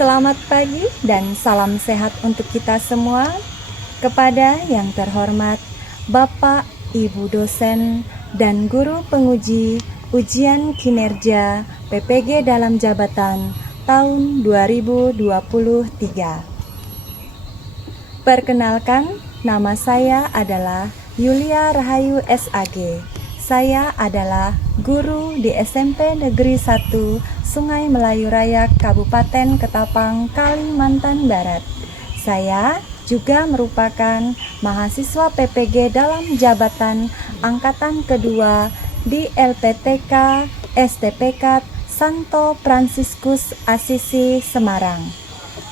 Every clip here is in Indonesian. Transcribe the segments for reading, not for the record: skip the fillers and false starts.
Selamat pagi dan salam sehat untuk kita semua. Kepada yang terhormat Bapak, Ibu dosen, dan guru penguji ujian kinerja PPG dalam jabatan tahun 2023. Perkenalkan, nama saya adalah Yulia Rahayu SAG. Saya adalah guru di SMP Negeri 1 Sungai Melayu Raya, Kabupaten Ketapang, Kalimantan Barat. Saya juga merupakan mahasiswa PPG dalam jabatan angkatan kedua di LPTK STPK Santo Fransiskus Asisi Semarang.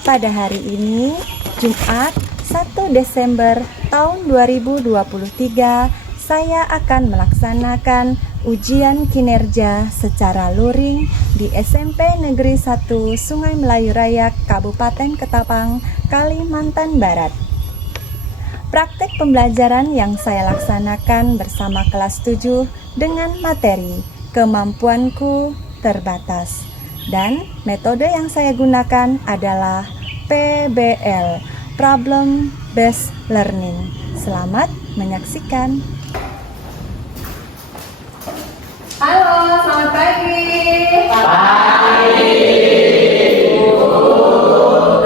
Pada hari ini, Jumat 1 Desember tahun 2023, saya akan melaksanakan ujian kinerja secara luring di SMP Negeri 1 Sungai Melayu Raya, Kabupaten Ketapang, Kalimantan Barat. Praktek pembelajaran yang saya laksanakan bersama kelas 7 dengan materi kemampuanku terbatas. Dan metode yang saya gunakan adalah PBL, Problem Based Learning. Selamat menyaksikan. Halo, selamat pagi. Pagi.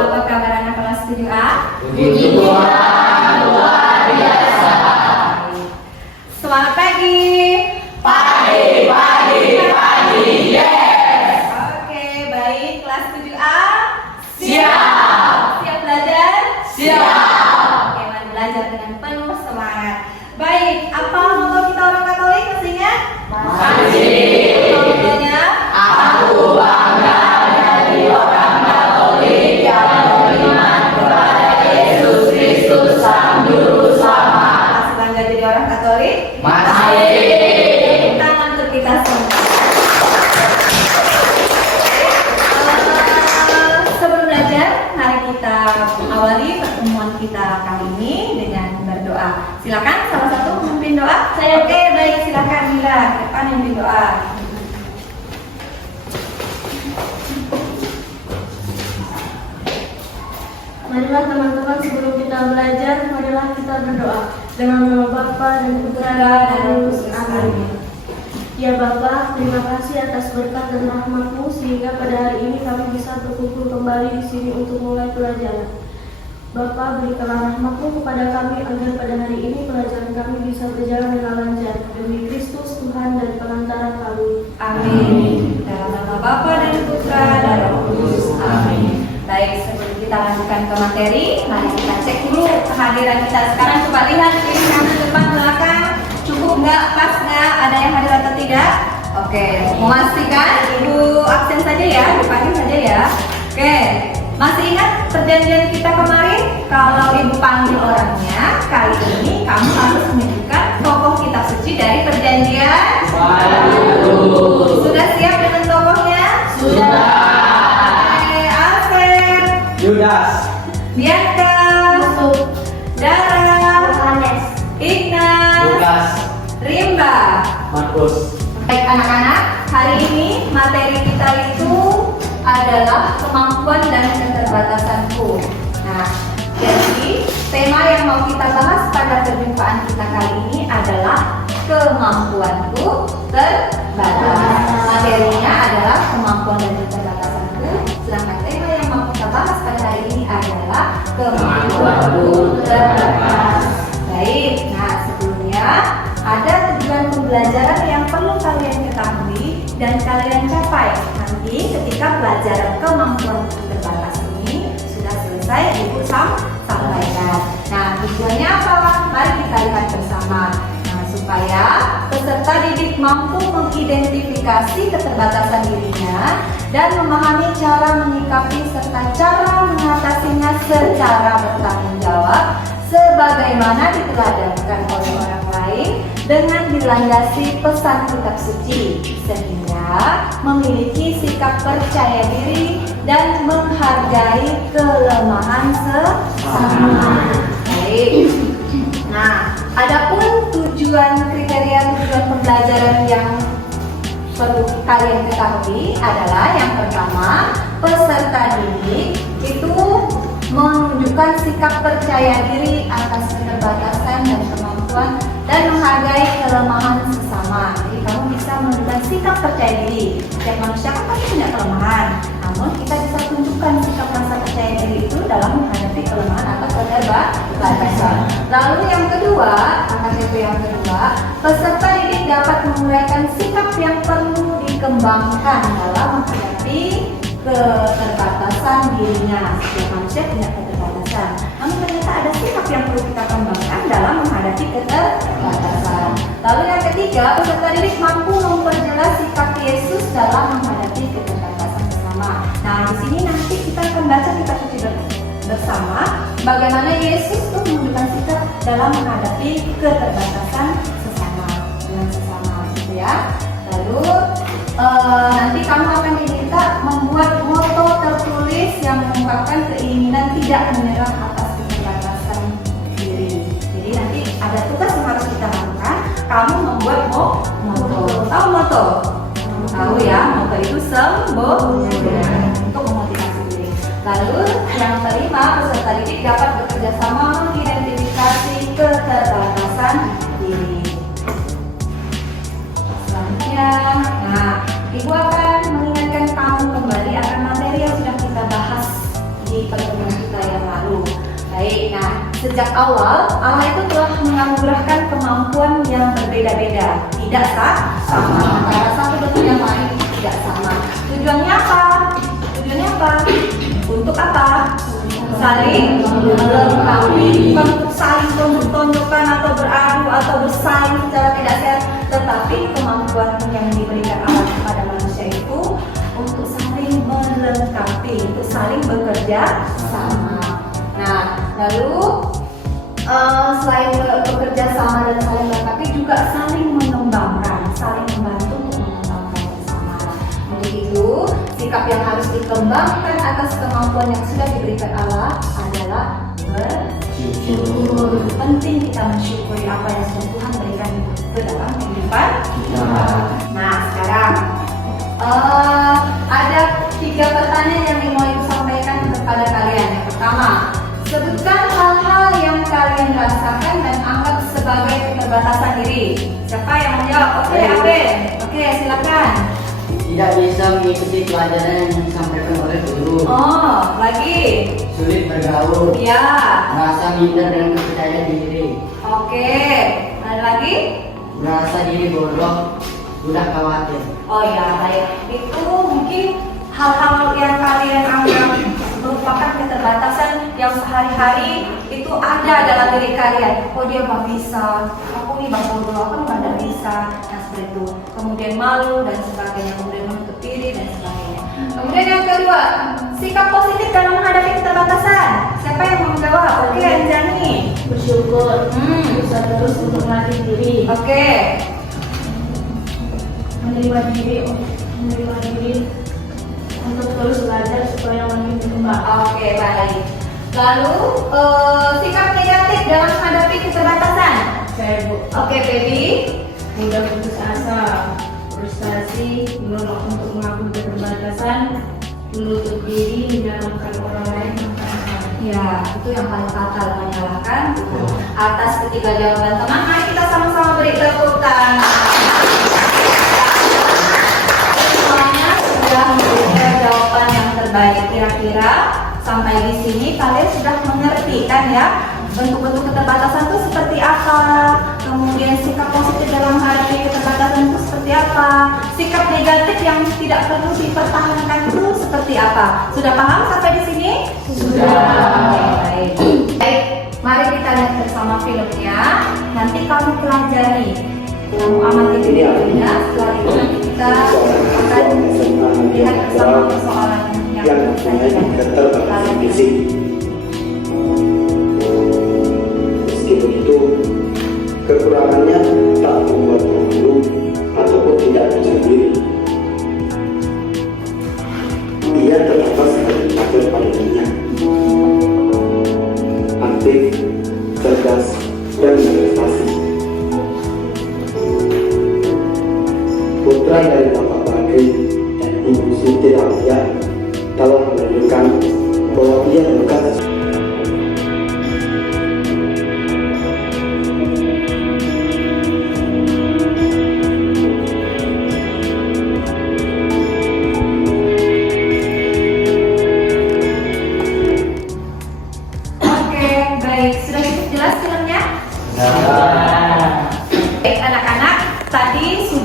Apa kabar anak kelas 7A? Puji Tuhan, luar biasa. Selamat pagi. Pagi, yes. Oke, baik. Kelas 7A Siap. siap belajar? Siap. Oke, mari belajar dengan penuh semangat. Baik, apa moto kita orang Katolik pastinya? Masih. Motonya? Aku bangga jadi orang Katolik yang beriman kepada Yesus Kristus Sang Juru Selamat. Masih bangga jadi orang Katolik? Masih. Tepuk tangan untuk kita semua. Sebelum belajar, mari kita awali pertemuan kita kali ini dengan berdoa. Silakan salah satu memimpin doa. Saya oke, baik, silakan Mila, depan memimpin doa. Marilah teman-teman, sebelum kita belajar, marilah kita berdoa dengan nama Bapa dan Putra dan Roh Kudus. Amin. Ya Bapa, terima kasih atas berkat dan rahmat-Mu sehingga pada hari ini kami bisa berkumpul kembali di sini untuk mulai pelajaran. Bapa, berikanlah rahmat-Mu kepada kami agar pada hari ini pelajaran kami bisa berjalan dengan lancar. Demi Kristus Tuhan dan perantara kami. Amin. Dalam nama Bapa dan Putra dan Roh Kudus. Amin. Baik, sebelum kita lanjutkan ke materi, mari kita cek dulu kehadiran kita. Sekarang coba lihat kiri kanan depan belakang, cukup nggak, pas nggak, ada yang hadir atau tidak? Oke, memastikan Ibu absen saja ya, dipanggil saja ya. Oke, masih ingat perjanjian kita kemarin? Kalau Ibu panggil orangnya, kali ini kamu harus menunjukkan tokoh kitab suci dari perjanjian. Sudah siap dengan tokohnya? Sudah. Yudas, Bianca, Dara, Ignas, Lukas, Rimba. Markus. Baik anak-anak, hari ini materi kita itu adalah kemampuan dan keterbatasanku. Nah, jadi tema yang mau kita bahas pada perjumpaan kita kali ini adalah kemampuanku terbatas. Materinya adalah kemampuan dan keterbatasanku. Sedangkan tema yang mau kita bahas pada hari ini adalah kemampuanku terbatas. Baik, nah sebelumnya ada tujuan pembelajaran yang perlu kalian ketahui dan kalian capai nanti ketika pelajaran kemampuan terbatas ini sudah selesai Ibu sampaikan. Nah, tujuannya apa? Mari kita lihat bersama. Nah, supaya peserta didik mampu mengidentifikasi keterbatasan dirinya dan memahami cara menyikapi serta cara mengatasinya secara bertanggung jawab sebagaimana diteladankan oleh orang lain dengan dilandasi pesan kitab suci, sehingga memiliki sikap percaya diri dan menghargai kelemahan sesama. Baik. Nah, ada kalian ketahui adalah yang pertama, peserta didik itu menunjukkan sikap percaya diri atas keterbatasan dan kemampuan dan menghargai kelemahan sesama. Jadi kamu bisa menunjukkan sikap percaya diri. Setiap manusia kan pasti punya kelemahan, namun kita bisa tunjukkan sikap rasa percaya diri itu dalam menghadapi kelemahan atau keterbatasan. Lalu yang kedua, peserta didik dapat menguraikan sikap yang perlu dikembangkan dalam menghadapi keterbatasan dirinya. Setiap manusia punya keterbatasan, namun ternyata ada sikap yang perlu kita kembangkan dalam menghadapi keterbatasan. Lalu yang ketiga, peserta didik mampu memperjelas sikap Yesus dalam menghadapi keterbatasan bersama. Nah, di sini nanti kita akan baca kitab suci bersama bagaimana Yesus itu menunjukkan sikap dalam menghadapi keterbatasan sesama, gitu ya. Lalu nanti kamu akan diminta membuat moto tertulis yang mengungkapkan keinginan tidak menyerah atas keterbatasan diri. Jadi nanti ada tugas yang harus kita lakukan. Kamu membuat moto. Tahu moto? Tahu ya, moto itu semboyan untuk memotivasi diri. Lalu yang kelima, peserta didik dapat bekerja sama mengidentifikasi keterbatasan diri. Selanjutnya, Ibu akan mengingatkan kamu kembali akan materi yang sudah kita bahas di pertemuan kita yang lalu. Baik, sejak awal Allah itu telah menganugerahkan kemampuan yang berbeda-beda, tidak sama antara satu dengan yang lain, tidak sama. Tujuannya apa? Untuk apa? Saling melengkapi, bukan untuk saling tonjok-tonjokan atau beradu atau bersaing secara tidak sehat, tetapi kemampuan yang diberikan Allah kepada manusia itu untuk saling melengkapi, untuk saling bekerja sama. Lalu selain bekerja sama dan saling melengkapi, juga saling mengembangkan, saling membantu untuk mengembangkan bersama. Untuk itu, sikap yang harus dikembangkan atas kemampuan yang sudah diberikan Allah adalah bersyukur. Penting kita mensyukuri apa yang sudah Tuhan berikan ke dalam kehidupan kita. Sekarang ada 3 pertanyaan yang mau Ibu sampaikan kepada kalian. Yang pertama, sebutkan hal-hal yang kalian rasakan dan anggap sebagai keterbatasan diri. Siapa yang menjawab? Oke, Aben. Oke, silakan. Tidak bisa mengikuti pelajaran yang disampaikan oleh guru. Lagi. Sulit bergaul. Ya. Merasa minder dan percaya diri. Oke. Ada lagi? Merasa diri bodoh, mudah khawatir. Baik. Itu mungkin hal-hal yang kalian anggap merupakan keterbatasan yang sehari-hari itu ada dalam diri kalian. Dia nggak bisa, aku nih bodoh, aku nggak bisa, seperti itu. Kemudian malu dan sebagainya, kemudian menutup diri dan sebagainya. Kemudian yang kedua, sikap positif dalam menghadapi keterbatasan. Siapa yang mau menjawab? Oke, Anjani. Bersyukur, bisa terus untuk melatih diri. Oke. Menerima diri untuk terus belajar supaya makin berkembang. Oke, baik. Lalu sikap negatif dalam menghadapi keterbatasan. Saya Oke, Baby. mudah putus asa, frustasi, menolak untuk mengakui keterbatasan, menutup diri, menyalahkan orang lain. Ya, itu yang paling fatal, menyalahkan. Atas ketiga jawaban teman, mari kita sama-sama beri tepuk tangan. Semuanya sudah memberikan jawaban yang terbaik. Kira-kira sampai di sini kalian sudah mengerti kan ya? Bentuk-bentuk keterbatasan itu seperti apa? Kemudian sikap positif dalam menghadapi keterbatasan itu seperti apa? Sikap negatif yang tidak perlu dipertahankan itu seperti apa? Sudah paham sampai di sini? Sudah. Baik, mari kita lihat bersama filmnya. Nanti kamu pelajari, kamu amati videonya. Setelah itu nanti kita akan lihat bersama persoalan yang saya keterbatasan fisik. Meski begitu, kekurangannya tak membuatnya malu ataupun tidak percaya diri. Ia terdapat sebagai kader pada dirinya, aktif, cerdas, dan berprestasi. Putra dari Bapak Bagri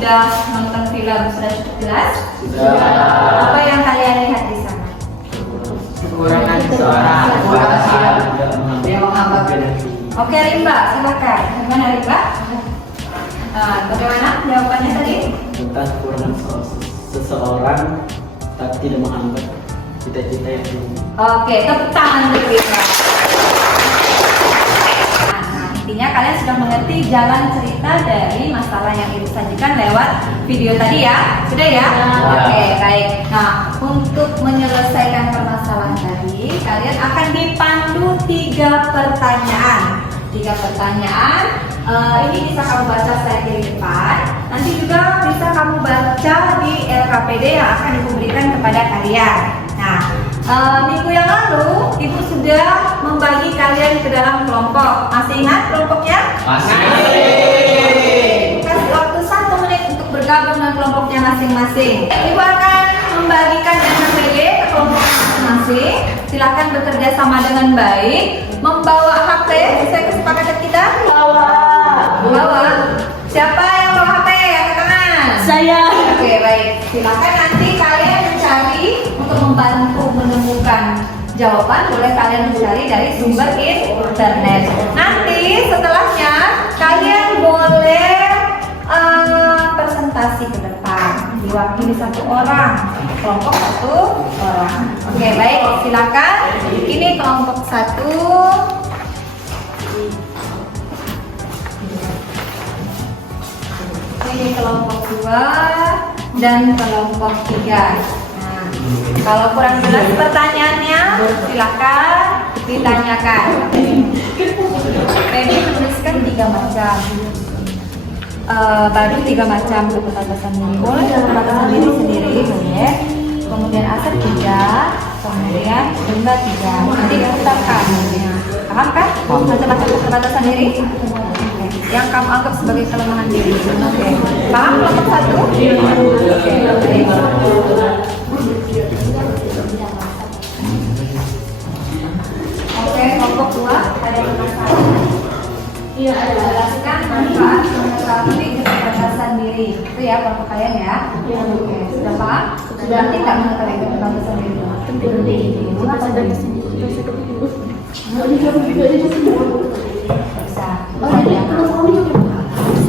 sudah nonton film sudah cukup jelas? Apa yang kalian lihat di sana? Kekurangan seorang yang menghambat. Oke, Rimba, silakan. Gimana Rimba? Bagaimana jawabannya tadi? Tentang kekurangan seseorang tapi tidak menghambat cita-cita yang tinggi. Oke, tepuk tangan untuk Rimba. Nah, intinya kalian sudah mengerti jalan cerita dari masalah yang Ibu sajikan lewat video tadi ya? Sudah ya? Oke, baik. Nah, untuk menyelesaikan permasalahan tadi, kalian akan dipandu 3 pertanyaan. 3 pertanyaan. Ini bisa kamu baca slide di depan. Nanti juga bisa kamu baca di LKPD yang akan Ibu berikan kepada kalian. Nah, minggu yang lalu Ibu sudah membagi kalian ke dalam kelompok. Masih ingat kelompoknya? Masih. Kasih waktu 1 menit untuk bergabung dengan kelompoknya masing-masing. Ibu akan membagikan LKPD ke kelompok masing-masing. Silakan bekerja sama dengan baik. Membawa HP, sesuai kesepakatan kita. Bawa. Siapa yang bawa HP? Angkat tangan. Saya. Oke, baik. Silakan nanti kalian mencari untuk membantu menemukan jawaban. Boleh kalian mencari dari sumber internet. Nanti setelahnya kalian boleh presentasi ke depan. Diwakili 1 orang, kelompok 1 orang. Oke, baik. Silakan. Ini kelompok 1. Ini kelompok 2 dan kelompok 3. Nah, kalau kurang jelas pertanyaannya, silakan ditanyakan. Pedi menuliskan 3 macam. Badu 3 macam keterbatasan diri. Boleh keterbatasan diri sendiri, boleh. Kemudian Asep 3, kemudian Rimba 3. Nanti diputarkan. Paham kan? Macam-macam keterbatasan diri yang kamu anggap sebagai kelemahan diri. Oke. Paham kelompok 1? Oke. Oke, kelompok 2 ada masalah. Iya, ada. Jelaskan manfaat mengetahui keterbatasan diri. Itu ya kelompok kalian ya. Oke, sudah paham? Sudah. Nanti nggak mengetahui keterbatasan diri. Penting. Bisa.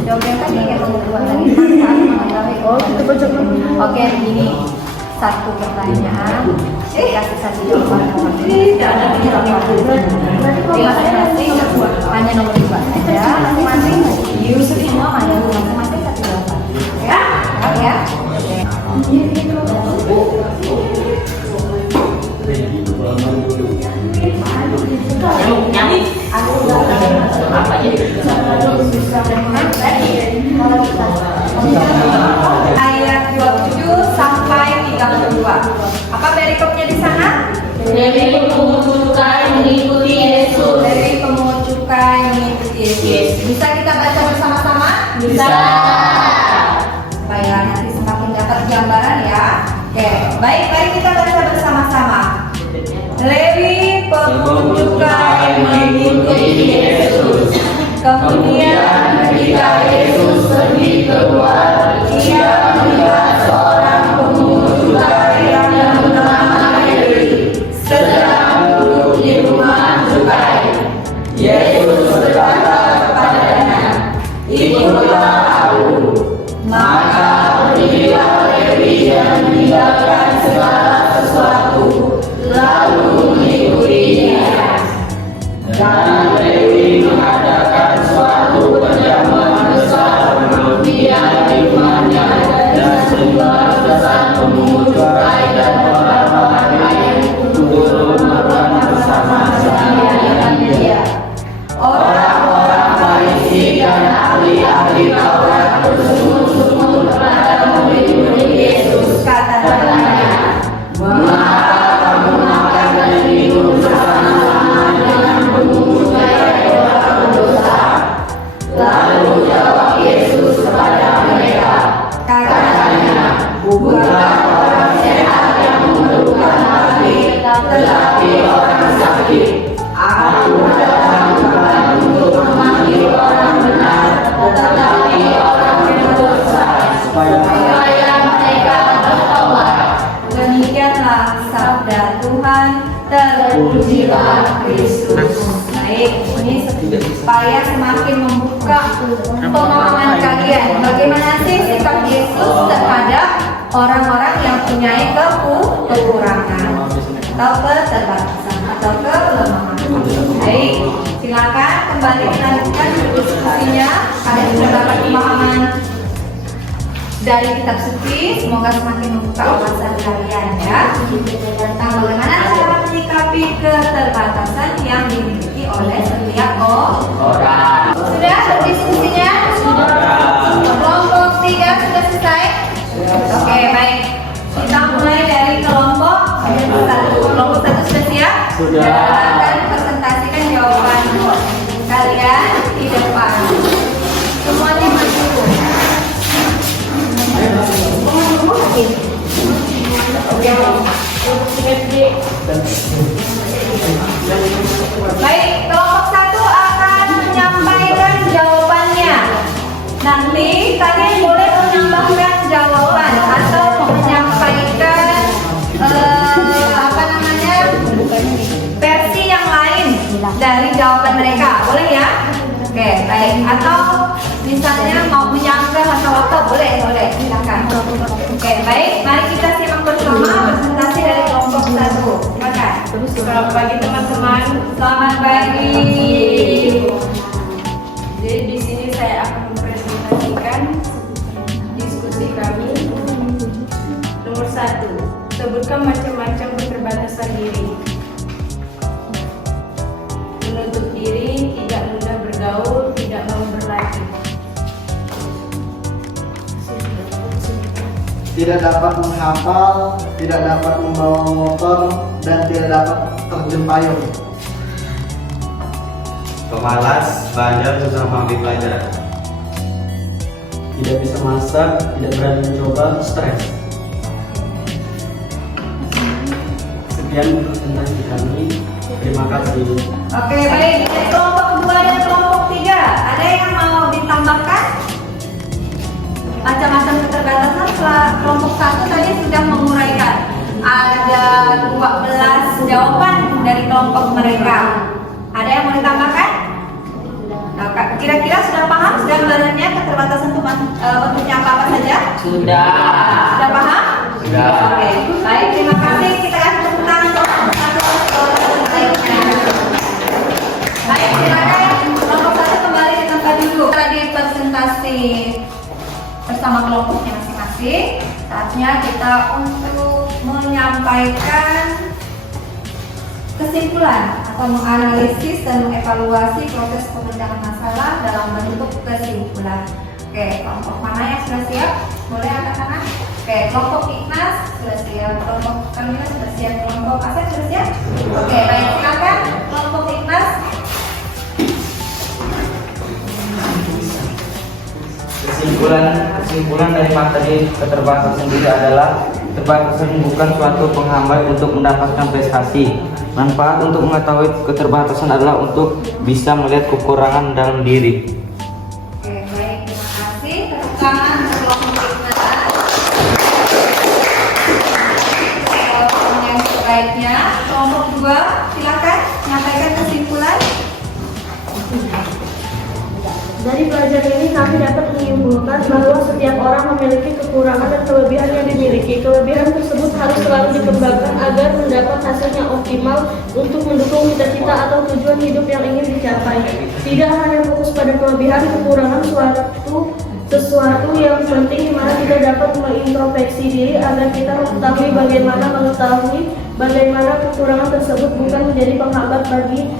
Jawabannya tadi yang kelompok tadi manfaat mengetahui. Oke, ini 1 pertanyaan. Kasih 1 jawaban. Tidak ada jawaban. Masing-masing hanya nomor 2 saja. Masing-masing Yusuf semua hanya masing-masing 1 jawaban. Ya, ya. Ayat 27 sampai 32. Apa perikopnya di sana? Dari pemungut cukai mengikuti Yesus. Dari pemungut cukai mengikuti Yesus. Bisa kita baca bersama-sama? Bisa. Baiklah, nanti semakin dapat gambaran ya. Oke, baik, mari kita baca bersama-sama. Lewi pemungut cukai mengikuti Yesus. Kemudian ketika Yesus pergi keluar, ia melihat seorang pemungut cukai yang bernama Lewi sedang duduk di rumah cukai. Yesus berkata kepadanya, "Ikutlah aku." Maka pergilah Lewi dan meninggalkan segala sesuatu, lalu mengikutinya. Dan Lewi mengadakan suatu perjamuan besar penantian di rumahnya, dan sejumlah besar pemungut cukai dan orang-orang lain turun makan bersama-sama dengan dia. Orang-orang Farisi dan ahli-ahli Taurat bersungut-sungut kepada murid-murid Yesus, katanya, "Mengapa kamu makan dan minum bersama-sama dengan pemungut cukai dan orang berdosa?" Lalu jawab Yesus kepada mereka, katanya, "Bukan orang sehat yang memerlukan ahli, tetapi orang sakit. Aku datang bukan untuk memanggil orang benar, tetapi supaya semakin membuka pemahaman kalian. Bagaimana sih sikap Yesus terhadap orang-orang yang punya kekurangan atau keterbatasan atau kelemahan. Baik, silakan kembali dilanjutkan diskusinya. Kalian sudah dapat pemahaman dari kitab suci, semoga semakin membuka wawasan kalian ya tentang bagaimana cara menyikapi keterbatasan yang dimiliki oleh setiap orang. Sudah diskusinya? Kelompok 3 sudah selesai? Oke, baik. Kita mulai dari kelompok 1. Kelompok 1 sudah siap? Sudah. Akan presentasikan jawaban kalian di depan. Semuanya maju. Baik, kelompok 1 akan menyampaikan jawabannya. Nanti kalian boleh menambahkan jawaban atau menyampaikan versi yang lain dari jawaban mereka, boleh ya? Oke, baik. Atau misalnya mau menyanggah atau apa, boleh, silakan. Oke, baik. Mari kita simak bersama presentasi dari kelompok 1. Silakan. Selamat pagi teman-teman. Selamat pagi. Jadi di sini saya akan mempresentasikan diskusi kami. Nomor 1, sebutkan macam-macam keterbatasan diri. Menutup diri, tidak mudah bergaul, tidak mau berlatih. Tidak dapat menghafal, tidak dapat membawa motor, dan tidak dapat terjun payung. Pemalas, bandel, susah mengambil pelajaran. Tidak bisa masak, tidak berani mencoba, stres. Sekian presentasi kami. Terima kasih. Oke, baik. Dari kelompok 2 dan kelompok 3, ada yang mau ditambahkan? Macam-macam keterbatasan. Setelah kelompok 1 tadi sudah menguraikan. Ada 12 jawaban dari kelompok mereka. Ada yang mau ditambahkan? Nah, kira-kira sudah paham? Sudah belajarnya keterbatasan itu bentuknya apa saja? Sudah. Sudah paham? Sudah. Oke, baik. Terima kasih. Kita kasih tepuk tangan untuk satu baiknya. Baik, silakan kelompok 1 kembali di tempat duduk. Tadi presentasi bersama kelompoknya masing-masing. Saatnya kita untuk menyampaikan kesimpulan atau menganalisis dan mengevaluasi proses pemecahan masalah dalam bentuk kesimpulan. Oke, kelompok mana yang sudah siap? Boleh angkat tangan? Oke, kelompok Ignas sudah siap, kelompok Kamila sudah siap, kelompok Asep sudah siap? Oke, baik, silakan kelompok Ignas. Kesimpulan dari materi keterbatasan sendiri adalah keterbatasan bukan suatu penghambat untuk mendapatkan prestasi. Manfaat untuk mengetahui keterbatasan adalah untuk bisa melihat kekurangan dalam diri. Oke, baik, terima kasih. Tepuk tangan untuk kelompok Ignas. Kelompok yang sebaiknya, kelompok 2, silakan menyampaikan kesimpulan. Dari pelajaran ini kami dapat menyimpulkan bahwa setiap orang memiliki kekurangan dan kelebihan yang dimiliki. Kelebihan tersebut harus selalu dikembangkan agar mendapat hasil yang optimal untuk mendukung cita-cita atau tujuan hidup yang ingin dicapai. Tidak hanya fokus pada kelebihan, kekurangan sesuatu yang penting di mana kita dapat mengintrospeksi diri agar kita mengetahui bagaimana kekurangan tersebut bukan menjadi penghambat bagi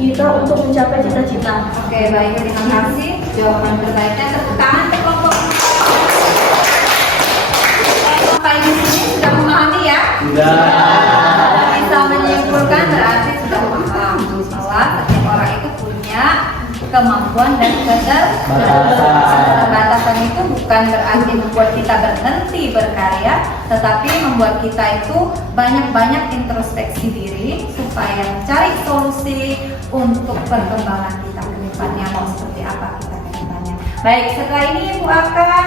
kita untuk mencapai cita-cita. Oke, baik, terima kasih. Jawaban terbaiknya tepuk tangan untuk kelompok. Sampai di sini sudah memahami ya? Sudah. Bisa menyimpulkan berarti sudah paham bahwa setiap orang itu punya kemampuan dan keterbatasan itu bukan berarti membuat kita berhenti berkarya, tetapi membuat kita itu banyak-banyak introspeksi diri supaya mencari solusi untuk perkembangan kita ke depannya, mau seperti apa kita ke depannya. Baik, setelah ini Ibu akan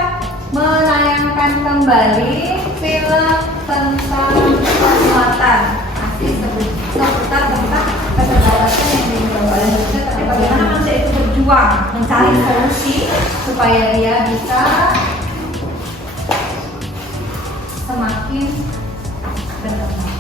menayangkan kembali film tentang penguatan, masih seputar tentang keterbatasan yang dimiliki oleh manusia, tapi bagaimana manusia itu berjuang mencari solusi supaya dia bisa semakin berkembang.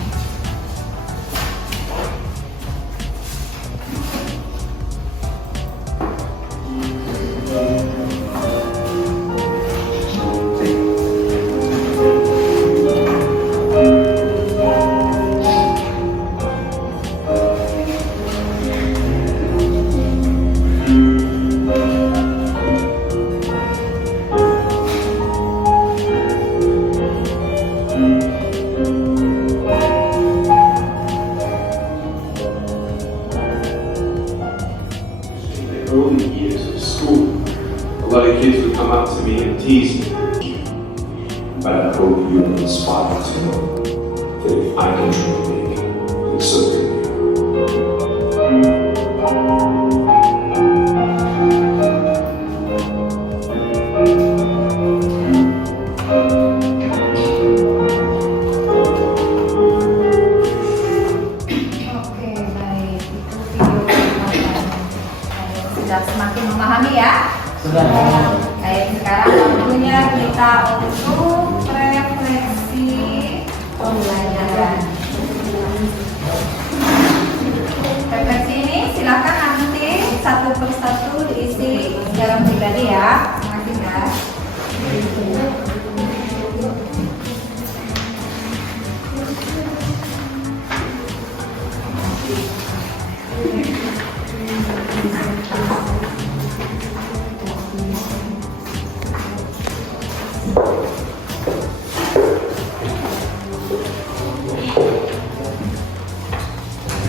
Early years of school, a lot of kids would come up to me and tease me. But I hope you are inspired to know that if I can dream big, then so can you. Oke, baik. Itu video sudah semakin memahami ya. Sudah. Baik, sekarang waktunya kita untuk refleksi pembelajaran. Refleksi ini silakan nanti satu persatu diisi dalam pribadi ya. Terima kasih ya.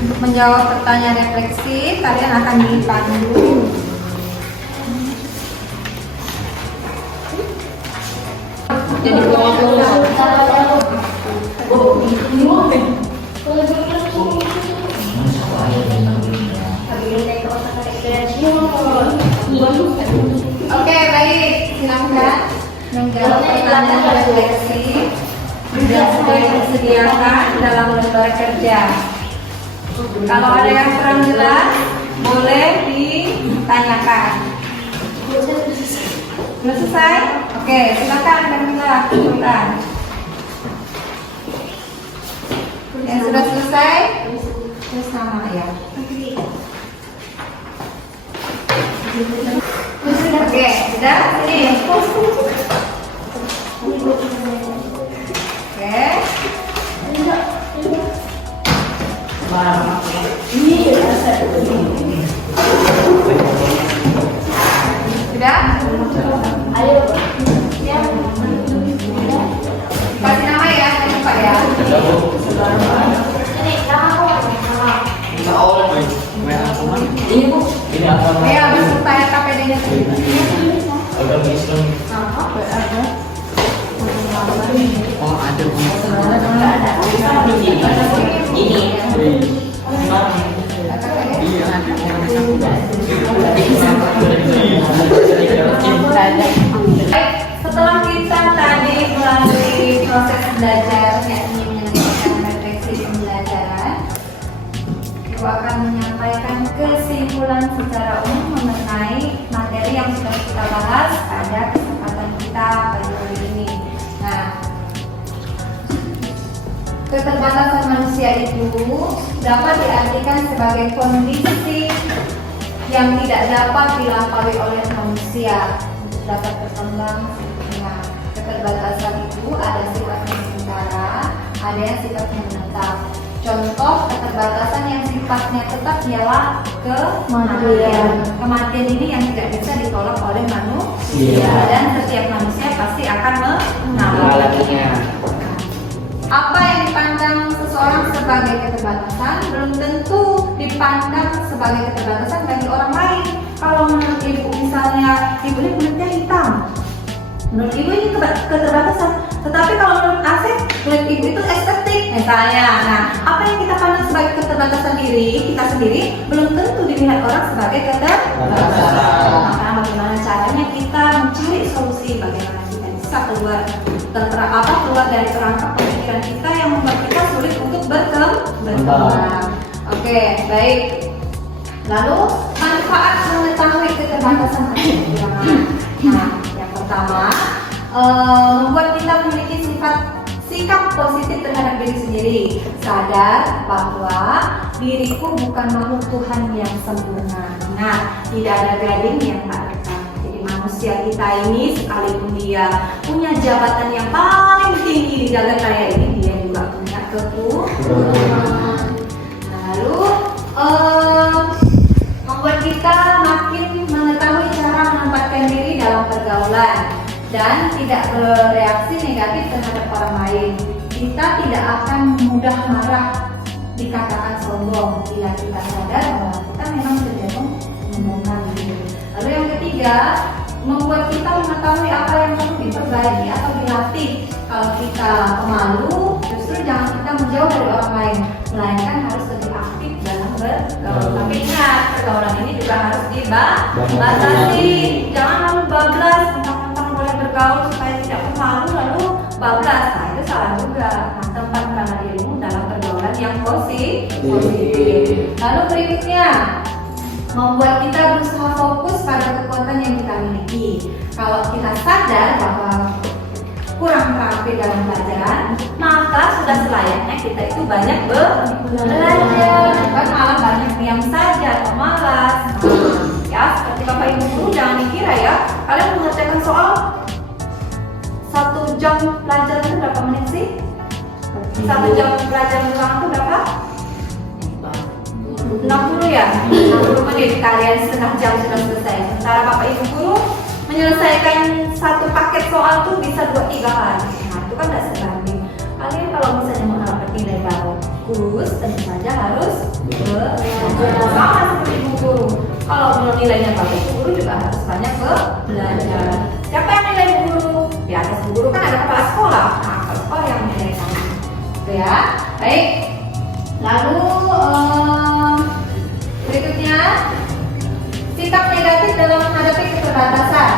Untuk menjawab pertanyaan refleksi, kalian akan dipandu. Jadi Oke, baik. Silakan menjawab pertanyaan refleksi yang sudah disediakan dalam lembar kerja. Kalau ada yang kurang jelas, boleh ditanyakan. Sudah selesai? Oke, silakan Kamila, silakan. Yang sudah selesai, terus sama ya. Oke, sudah sini. Oke. Sudah? Ayo. Kasih nama ya, jangan lupa ya. Ini nama aku. Ini apa? Ayo, beserta KPD-nya. Agama Islam. Oh, ada. Baik, setelah kita tadi melalui proses belajar yakni menyelesaikan refleksi pembelajaran, Ibu akan menyampaikan kesimpulan secara umum mengenai materi yang sudah kita bahas pada kesempatan kita pada hari ini. Nah, keterbatasan manusia itu dapat diartikan sebagai kondisi yang tidak dapat dilampaui oleh manusia dapat berkembang. Nah, keterbatasan itu ada sifatnya sementara, ada yang sifatnya menetap. Contoh keterbatasan yang sifatnya tetap ialah kematian. Kematian ini yang tidak bisa ditolak oleh manusia dan setiap manusia pasti akan mengalaminya. Apa yang dipandang seseorang sebagai keterbatasan belum tentu dipandang sebagai keterbatasan bagi orang lain. Kalau menurut ibu misalnya, ibu ini kulitnya hitam, menurut ibu ini keterbatasan. Tetapi kalau menurut Asep, menurut ibu itu estetik misalnya. Nah, apa yang kita pandang sebagai keterbatasan diri kita sendiri belum tentu dilihat orang sebagai keterbatasan. Maka bagaimana caranya kita mencari solusi, bagaimana kita bisa keluar dari kerangka pemikiran kita yang membuat kita sulit untuk berkembang. Oke, baik. Lalu manfaat mengetahui keterbatasan dan kekurangan. Nah, yang pertama, membuat kita memiliki sikap positif terhadap diri sendiri. Sadar bahwa diriku bukan makhluk Tuhan yang sempurna. Nah, tidak ada gading yang tak retak. Jadi manusia kita ini sekalipun dia punya jabatan yang paling tinggi di jagat raya ini, dia juga punya kekurangan. Lalu membuat kita makin mengetahui cara menempatkan diri dalam pergaulan dan tidak bereaksi negatif terhadap orang lain. Kita tidak akan mudah marah dikatakan sombong bila kita sadar bahwa kita memang cenderung menyombongkan diri. Lalu yang ketiga, membuat kita mengetahui apa yang perlu diperbaiki atau dilatih. Kalau kita pemalu, justru jangan kita menjauh dari orang lain, melainkan harus lebih aktif dalam bergaul. Tapi ingat, pergaulan ini juga harus dibatasi. Jangan lalu bablas, mentang-mentang boleh bergaul supaya tidak pemalu lalu bablas. Nah, itu salah juga. Nah, tempatkanlah dirimu dalam pergaulan yang positif. Lalu berikutnya, membuat kita berusaha fokus pada kekuatan yang kita miliki. Kalau kita sadar bahwa kurang terampil dalam pelajaran, maka sudah selayaknya kita itu banyak belajar, bukan malah banyak diam saja atau malas. Ya, seperti Bapak Ibu guru, jangan dikira ya, kalian mengerjakan soal 1 jam pelajaran itu berapa menit sih? 1 jam pelajaran ulang itu berapa? 60 ya? 60 menit, kalian setengah jam sudah selesai. Sementara Bapak Ibu guru menyelesaikan 1 paket soal tuh bisa 2-3 hari. Nah, itu kan tidak sebanding. Kalian kalau misalnya mengharapkan nilai bagus, tentu saja harus belajar. Sama seperti ibu guru. Kalau nilainya bagus, guru juga harus banyak belajar. Siapa yang nilai bu guru? Di atas bu guru kan ada kepala sekolah. Nah, kepala sekolah yang menilai kamu. Itu ya. Baik. Lalu berikutnya, sikap negatif dalam menghadapi keterbatasan.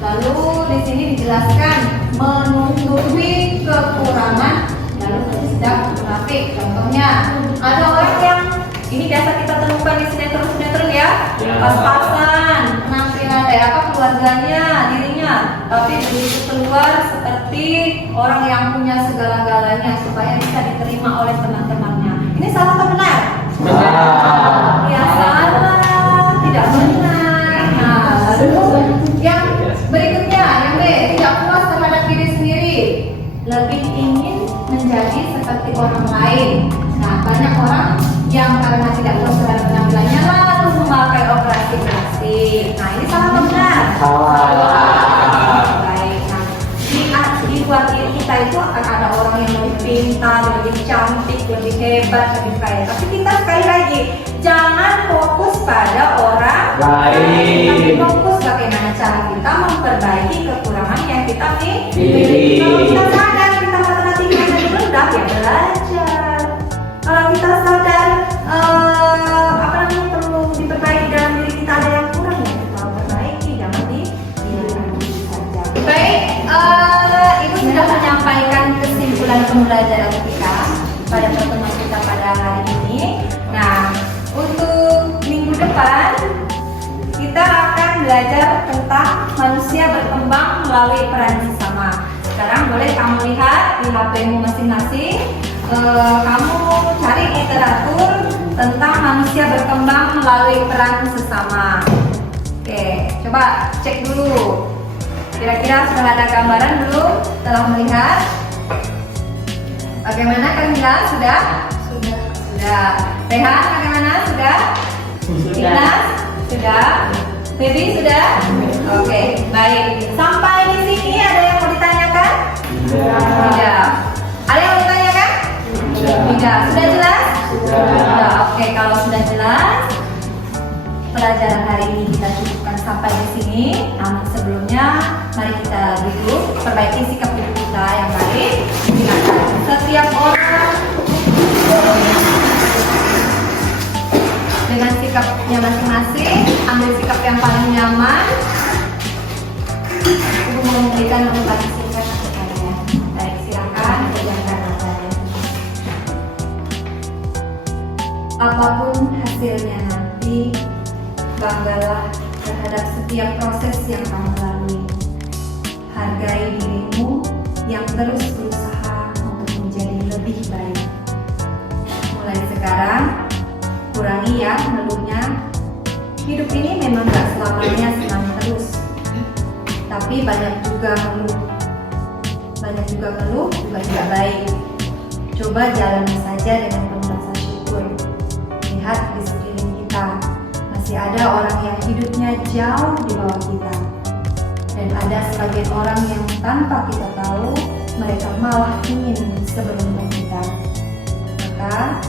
Lalu di sini dijelaskan menutupi kekurangan lalu bertindak munafik. Contohnya, ada orang yang ini biasa kita temukan di sinetron ya, pas-pasan penampilan keluarganya, dirinya, tapi begitu keluar seperti orang yang punya segala-galanya supaya bisa diterima oleh teman-temannya. Ini salah atau benar? Ya salah, tidak benar. Nah, lalu yang berikutnya, yang B, tidak puas terhadap diri sendiri, lebih ingin menjadi seperti orang lain. Nah, banyak orang yang karena tidak puas terhadap penampilannya lalu memakai operasi plastik. Nah, ini salah atau benar? Salah. Baik. Nah, di luar diri kita itu akan ada orang yang lebih pintar, lebih cantik, lebih hebat, lebih kaya. Tapi kita sekali lagi jangan fokus pada orang lain, tapi fokus bagaimana cara kita memperbaiki kekurangan yang kita miliki. Kalau kita sadar kita matematikanya rendah, ya belajar. Kalau kita sadar perlu diperbaiki dalam diri kita, ada yang kurang, ya kita perbaiki, jangan dibiarkan begitu saja. Baik, Ibu sudah menyampaikan kesimpulan pembelajaran kita pada pertemuan kita pada hari ini. Nah, untuk minggu depan kita akan belajar tentang manusia berkembang melalui peran sesama. Sekarang boleh kamu lihat di HP-mu masing-masing, kamu cari literatur tentang manusia berkembang melalui peran sesama. Oke, coba cek dulu. Kira-kira sudah ada gambaran belum? Telah melihat? Bagaimana Kamila? Sudah? Sudah. Rehan bagaimana? Sudah? Ikhlas? Sudah? Baby sudah? Oke, baik. Sampai di sini ada yang mau ditanyakan? Tidak. Ada yang mau ditanyakan? Tidak. Sudah jelas? Sudah. Oke, kalau sudah jelas, pelajaran hari ini kita cukupkan sampai di sini. Namun sebelumnya, mari kita duduk, perbaiki sikap hidup kita yang baik. Ingatkan, setiap orang dengan sikapnya masing-masing, ambil sikap yang paling nyaman. Ibu mau memberikan motivasi singkat untuk kalian. Baik, silakan kerjakan nadanya. Apapun hasilnya nanti, banggalah terhadap setiap proses yang kamu lalui. Hargai dirimu yang terus berusaha untuk menjadi lebih baik. Mulai sekarang, kurangi ya ngeluhnya. Hidup ini memang gak selamanya senang terus, tapi banyak juga ngeluh juga tidak baik. Coba jalani saja dengan penuh rasa syukur. Lihat di sekeliling kita, masih ada orang yang hidupnya jauh di bawah kita. Dan ada sebagian orang yang tanpa kita tahu, mereka malah ingin seberuntung kita. Maka,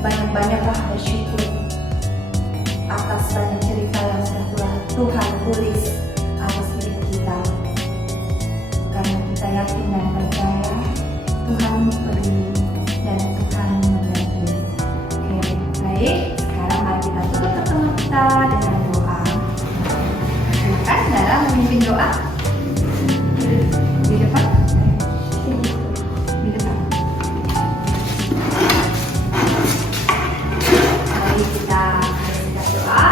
banyak-banyaklah bersyukur atas banyak cerita yang sudah Tuhan tulis atas hidup kita. Karena kita yakin dan percaya Tuhan peduli dan Tuhan mengerti. Oke, baik. Sekarang mari kita tutup pertemuan kita dengan doa. Silakan Dara memimpin doa. Di depan. Di depan. Mari kita doa.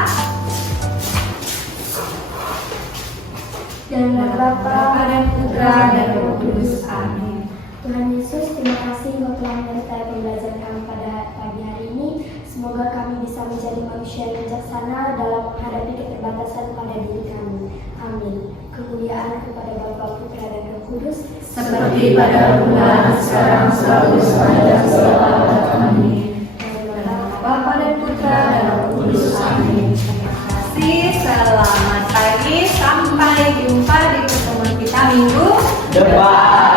Dan Bapa dan Putra dan Roh Kudus. Amin. Tuhan Yesus, terima kasih Engkau telah menyertai pembelajaran kami pada pagi hari ini. Semoga kami bisa menjadi manusia yang bijaksana dalam menghadapi keterbatasan pada diri kami. Amin. Kemuliaan kepada Bapa, Putra, dan Roh Kudus, seperti pada permulaan, sekarang, selalu, sepanjang segala. Amin. Bapa dan Putra dan Roh Kudus. Amin. Terima kasih. Selamat pagi. Sampai jumpa di pertemuan kita minggu Depan.